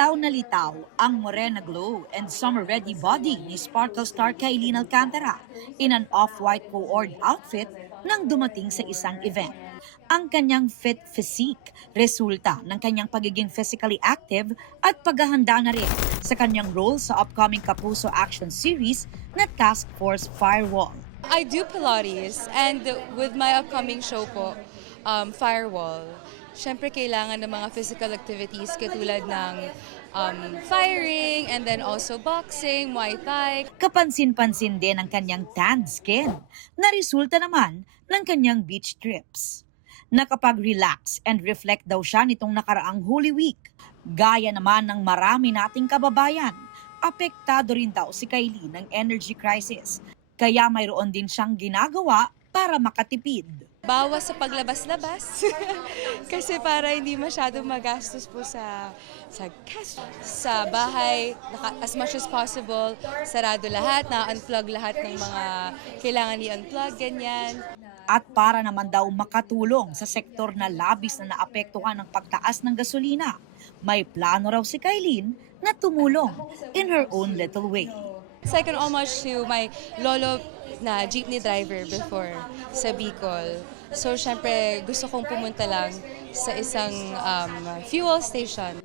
Litaw na litaw ang morena glow and summer-ready body ni Sparkle star Kailin Alcantara in an off-white co-ord outfit nang dumating sa isang event. Ang kanyang fit physique resulta ng kanyang pagiging physically active at paghahanda na rin sa kanyang role sa upcoming Kapuso action series na Task Force Firewall. I do Pilates, and with my upcoming show po, Firewall, syempre kailangan ng mga physical activities katulad ng firing and then also boxing, Muay Thai. Kapansin-pansin din ang kanyang tanned skin na resulta naman ng kanyang beach trips. Nakapag-relax and reflect daw siya nitong nakaraang Holy Week. Gaya naman ng marami nating kababayan, apektado rin daw si Kylie ng energy crisis. Kaya mayroon din siyang ginagawa para makatipid. Bawas sa paglabas-labas kasi para hindi masyadong magastos po sa cash. Sa bahay, as much as possible, sarado lahat, na-unplug lahat ng mga kailangan i-unplug, ganyan. At para naman daw makatulong sa sektor na labis na naapektuhan ng pagtaas ng gasolina, may plano raw si Kailin na tumulong in her own little way. Second homage to my lolo na jeepney driver before sa Bicol. So syempre gusto kong pumunta lang sa isang fuel station.